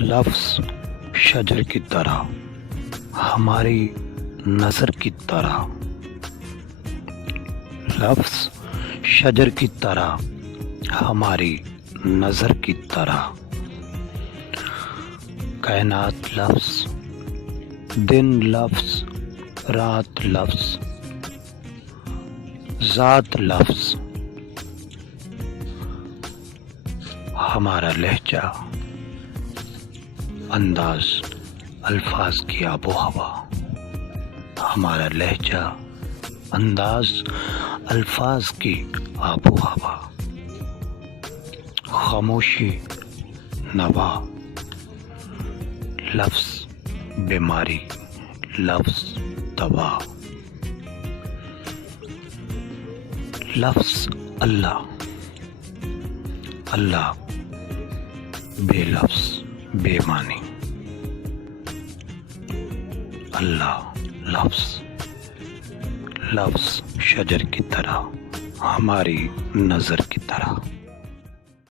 لفظ شجر کی طرح ہماری نظر کی طرح، لفظ شجر کی طرح ہماری نظر کی طرح، کائنات لفظ، دن لفظ، رات لفظ، ذات لفظ، ہمارا لہجہ، انداز، الفاظ کی آب و ہوا، ہمارا لہجہ، انداز، الفاظ کی آب و ہوا، خاموشی، نوا، لفظ بیماری، لفظ دوا، لفظ اللہ، اللہ بے لفظ بے معنی، اللہ لفظ، لفظ شجر کی طرح ہماری نظر کی طرح۔